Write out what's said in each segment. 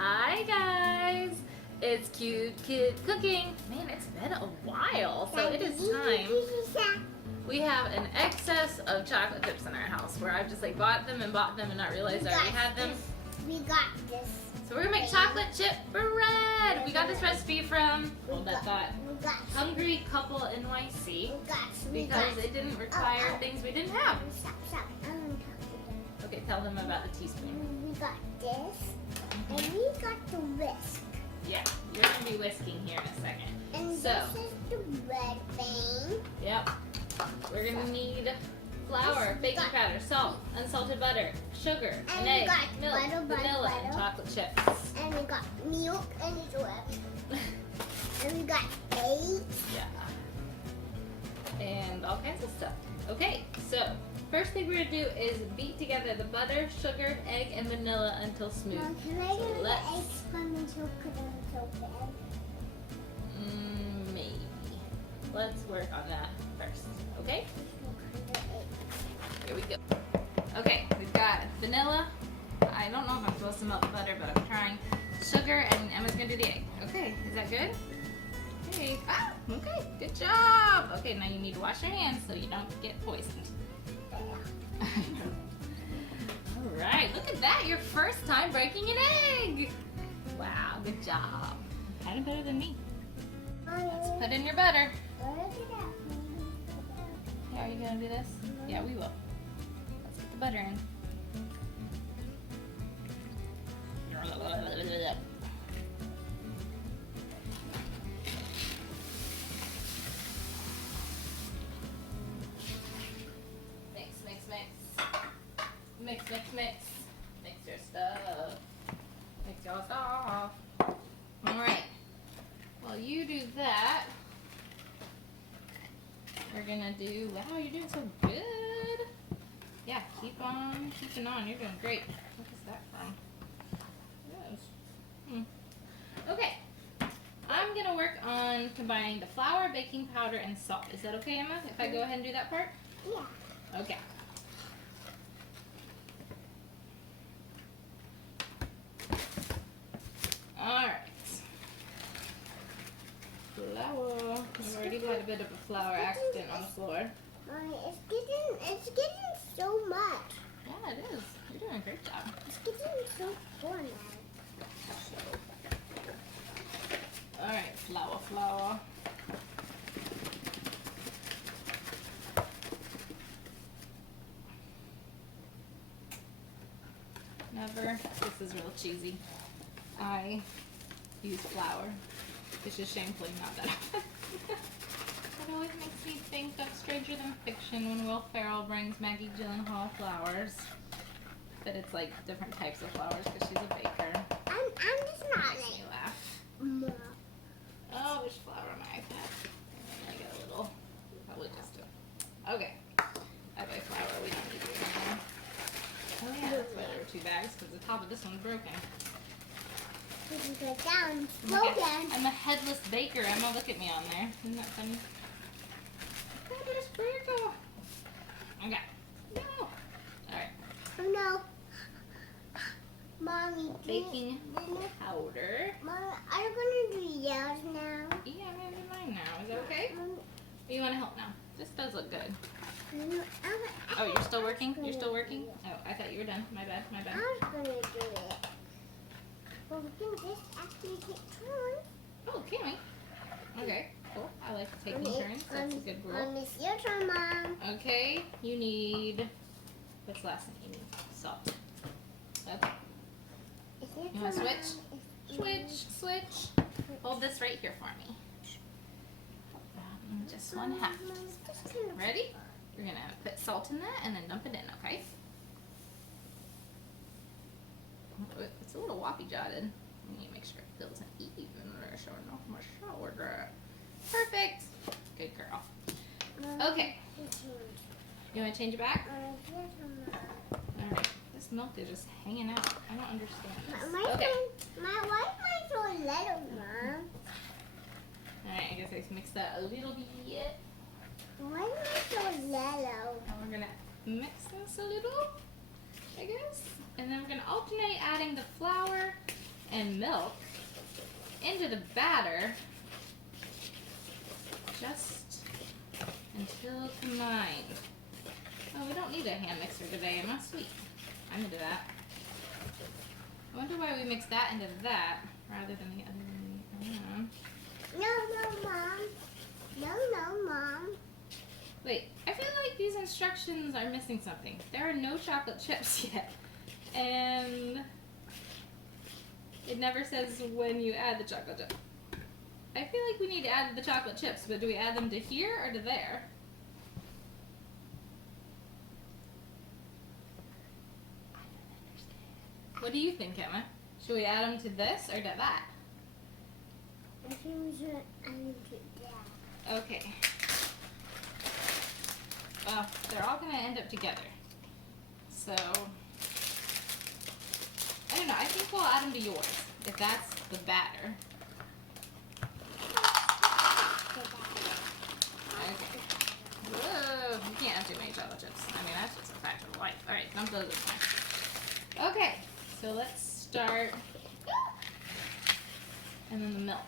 Hi guys, it's Cute Kid Cooking. Man, it's been a while, so it is time. We have an excess of chocolate chips in our house where I've just like bought them and not realized I already had them. We got this. So we're gonna make chocolate chip bread. We got this recipe from, hold that thought, Hungry Couple NYC because it didn't require things we didn't have. Stop. Okay, tell them about the teaspoon. We got this, and we got the whisk. Yeah, you're gonna be whisking here in a second. And so, this is the bread thing. Yep. We're gonna need flour, baking powder, salt, unsalted butter, sugar, an egg, milk, vanilla, and chocolate chips. And we got milk and oil. And we got eggs. Yeah. And all kinds of stuff. Okay, so first thing we're gonna do is beat together the butter, sugar, egg, and vanilla until smooth. Mom, can I get the eggs from the chocolate bag? Maybe. Let's work on that first, okay? Here we go. Okay, we've got vanilla. I don't know if I'm supposed to melt the butter, but I'm trying. Sugar, and Emma's gonna do the egg. Okay, is that good? Okay. Ah, okay, good job. Okay, now you need to wash your hands so you don't get poisoned. All right, look at that. Your first time breaking an egg. Wow, good job. Kind of better than me. Let's put in your butter. Yeah, are you gonna do this? Yeah, we will. Let's get the butter in. Mix. Mix your stuff. Mix your stuff. Alright. While you do that, we're gonna do, wow, you're doing so good. Yeah, keep on keeping on. You're doing great. What is that from? Yes. Okay. I'm gonna work on combining the flour, baking powder, and salt. Is that okay, Emma? If I go ahead and do that part? Yeah. Okay. Alright. Flour. I've already got a bit of a flour accident on the floor. It's getting so much. Yeah, it is. You're doing a great job. It's getting so fun now. Alright, flour. Never. This is real cheesy. I use flour. It's just shamefully not that often. It always makes me think of Stranger Than Fiction when Will Ferrell brings Maggie Gyllenhaal flowers. But it's like different types of flowers because she's a baker. I'm just not Makes me laugh. Mom. Oh, there's flour on my iPad. And then I got a little. Probably just do it. Okay. I buy flour. We don't need it anymore. Oh yeah, that's why there were 2 bags because the top of this one's broken. I'm a headless baker. Emma, look at me on there. Isn't that funny? Look at this sprinkle. Okay. No. Alright. Oh no. Mommy, Baking powder. Mom, are you going to do yours now? Yeah, I'm going to do mine now. Is that okay? Or you want to help now? This does look good. Oh, you're still working? You're still working? Oh, I thought you were done. My bad. I was going to do it. But we can just actually take turns. Oh, can we? Okay, cool. I like taking turns. That's a good rule. It's your turn, Mom. Okay, you need, what's the last thing you need? Salt. Okay. You want to switch? Hold this right here for me. Just one half. Ready? You're going to put salt in that and then dump it in, okay? It's a little woppy jotted. You need to make sure it fills in even there, so no more shoulder. Perfect. Good girl. Okay. You want to change it back? Alright. This milk is just hanging out. I don't understand this. Okay. Why am I so little, Mom? Alright, I guess I mix that a little bit. Why am I so little? And we're going to mix this a little, I guess. And then we're going to alternate adding the flour and milk into the batter just until combined. Oh, we don't need a hand mixer today. I'm not sweet. I'm into that. I wonder why we mixed that into that rather than the other one. I don't know. No, Mom. No, Mom. Wait, I feel like these instructions are missing something. There are no chocolate chips yet. And it never says when you add the chocolate chip. I feel like we need to add the chocolate chips, but do we add them to here or to there? What do you think, Emma? Should we add them to this or to that? I think we should add that. Okay. Well, they're all going to end up together. So, I don't know. I think we'll add them to yours, if that's the batter. Okay. Whoa, you can't have too many chocolate chips. I mean, that's just a fact of life. All right, dump those in there. Okay, so let's start. And then the milk.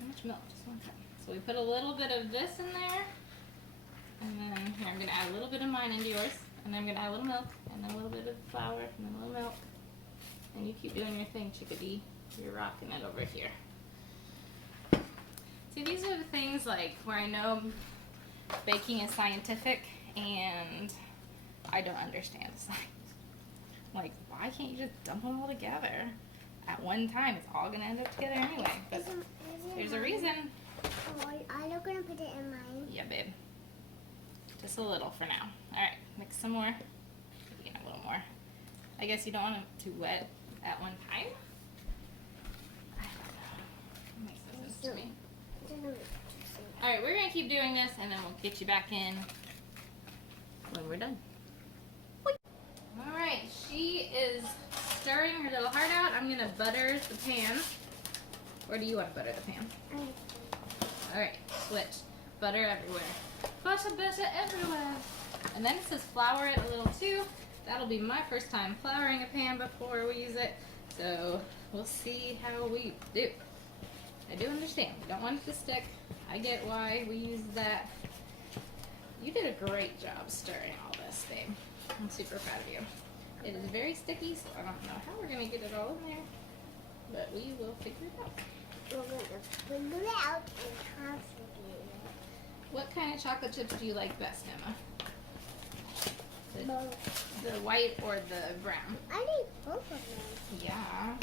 How much milk? Just 1 cup. So we put a little bit of this in there. And then here, I'm going to add a little bit of mine into yours. And then I'm going to add a little milk. And then a little bit of flour. And then a little milk. And you keep doing your thing, chickadee. You're rocking it over here. See, these are the things like where I know baking is scientific and I don't understand science. Like, why can't you just dump them all together at one time? It's all gonna end up together anyway. But there's a reason. Oh, are you gonna put it in mine? Yeah, babe. Just a little for now. All right, mix some more. Yeah, a little more. I guess you don't want it too wet at one time. I don't know. It makes no sense to me. All right, we're gonna keep doing this, and then we'll get you back in when we're done. All right, she is stirring her little heart out. I'm gonna butter the pan. Or do you want to butter the pan? All right, switch. Butter everywhere. Butter everywhere. And then it says flour it a little too. That'll be my first time flouring a pan before we use it. So we'll see how we do. I do understand. We don't want it to stick. I get why we use that. You did a great job stirring all this, babe. I'm super proud of you. It is very sticky, so I don't know how we're going to get it all in there. But we will figure it out. We're going to figure it out and how to do it. What kind of chocolate chips do you like best, Emma? Both. The white or the brown? I need both of them. Yeah.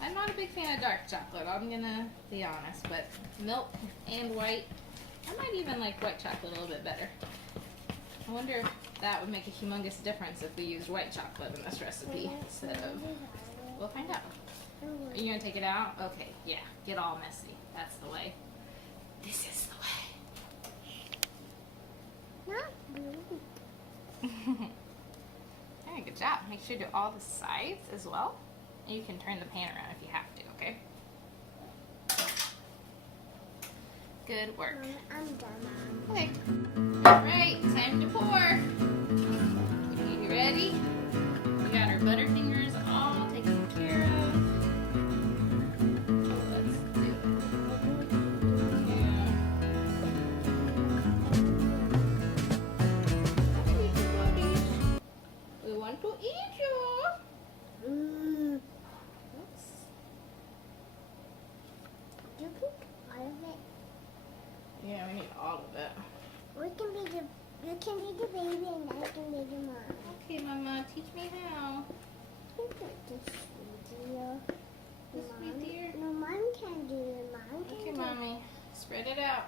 I'm not a big fan of dark chocolate, I'm gonna be honest, but milk and white, I might even like white chocolate a little bit better. I wonder if that would make a humongous difference if we used white chocolate in this recipe. So, we'll find out. Are you gonna take it out? Okay, yeah, get all messy. That's the way. This is the way. Not blue. Alright, good job. Make sure you do all the sides as well. And you can turn the pan around if you have to, okay? Good work. I'm done, Mom. Okay. Alright, time to pour. You ready? We got our Butterfingers all taken care of. Let's do it. Yeah. We want to eat you. Oops. You can all of it. Yeah, we need all of it. You can be the baby and I can be the mom. Okay, Mama, teach me how. You can put this video. This sweet dear. No, Mom can do it. Mom can Okay, do it. Mommy. Spread it out.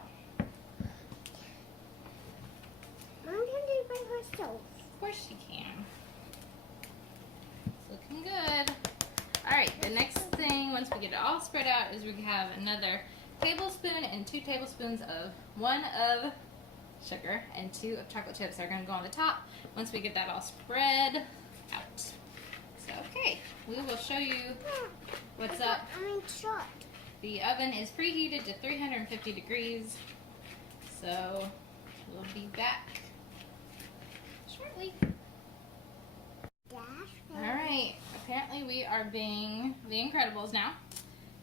Mom can do it by herself. Of course she can. It's looking good. Alright, the next thing, once we get it all spread out, is we have another tablespoon and 2 tablespoons of 1 of sugar and 2 of chocolate chips are going to go on the top once we get that all spread out. So, okay, we will show you what's up. I'm short. The oven is preheated to 350 degrees, so we'll be back shortly. Dash. Alright, apparently we are being the Incredibles now.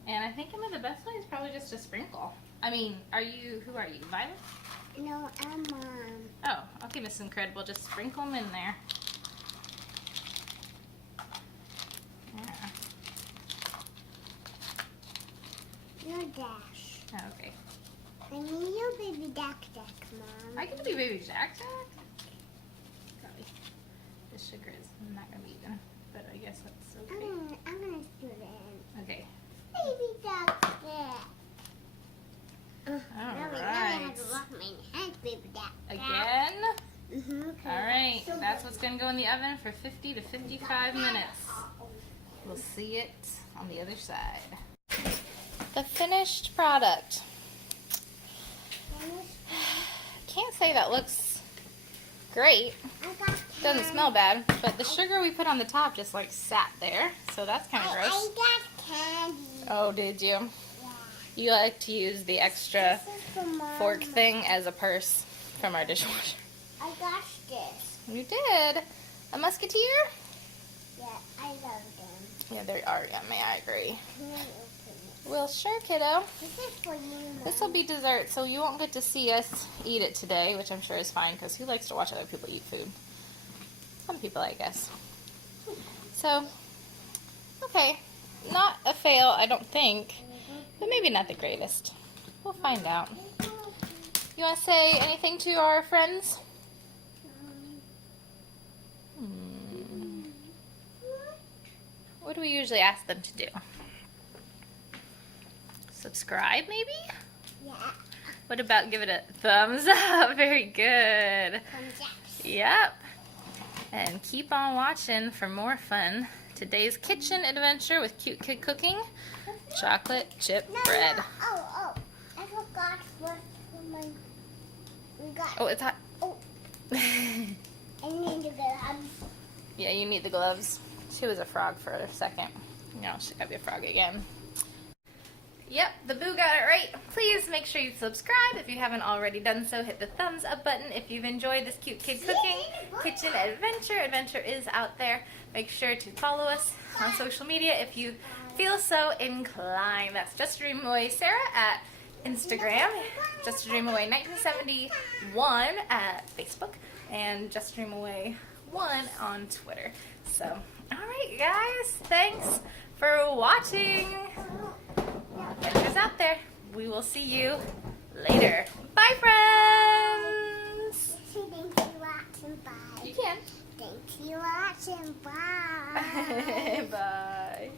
And I think the best way is probably just to sprinkle. I mean, who are you, Violet? No, I'm Mom. Oh, okay, Miss Incredible, just sprinkle them in there. Yeah. You're Dash. Oh, okay. I mean, you're Baby Dak Dak, Mom. I can be Baby Jack Jack. Golly, the sugar is not gonna be even, but I guess that's okay. I'm gonna do it. Okay. Baby Dak Dak. Now I have to wash my hands, Baby Dak Dak. Again. Mm-hmm. All right, that's what's gonna go in the oven for 50 to 55 minutes. We'll see it on the other side. The finished product. Can't say that looks great. Doesn't smell bad, but the sugar we put on the top just like sat there, so that's kind of gross. I got candy. Oh, did you? Yeah. You like to use the extra This is for Mom. fork thing as a purse from our dishwasher. I got this. You did. A musketeer? Yeah, I love them. Yeah, they are yummy. I agree. Can I open it? Well, sure, kiddo. This is for you, Mom. This will be dessert, so you won't get to see us eat it today, which I'm sure is fine, because who likes to watch other people eat food? Some people, I guess. So, okay. Not a fail, I don't think, but maybe not the greatest. We'll find out. You want to say anything to our friends? What do we usually ask them to do? Subscribe, maybe? Yeah. What about give it a thumbs up? Very good. Thumbs up. Yep. And keep on watching for more fun. Today's kitchen adventure with Cute Kid Cooking. Chocolate chip bread. No. Oh. I forgot what we got. Oh, it's hot. Oh. I need to get up. Yeah, you need the gloves. She was a frog for a second. No, she gotta be a frog again. Yep, the boo got it right. Please make sure you subscribe if you haven't already done so. Hit the thumbs up button if you've enjoyed this Cute Kid Cooking Kitchen Adventure. Adventure is out there. Make sure to follow us on social media if you feel so inclined. That's Just a Dream Away Sarah at Instagram, Just a Dream Away 1971 at Facebook, and Just a Dream Away 1 on Twitter. So, alright guys, thanks for watching. Adventures out there. We will see you later. Bye, friends. Thank you for watching. Bye. You can. Thank you for watching. Bye. Bye.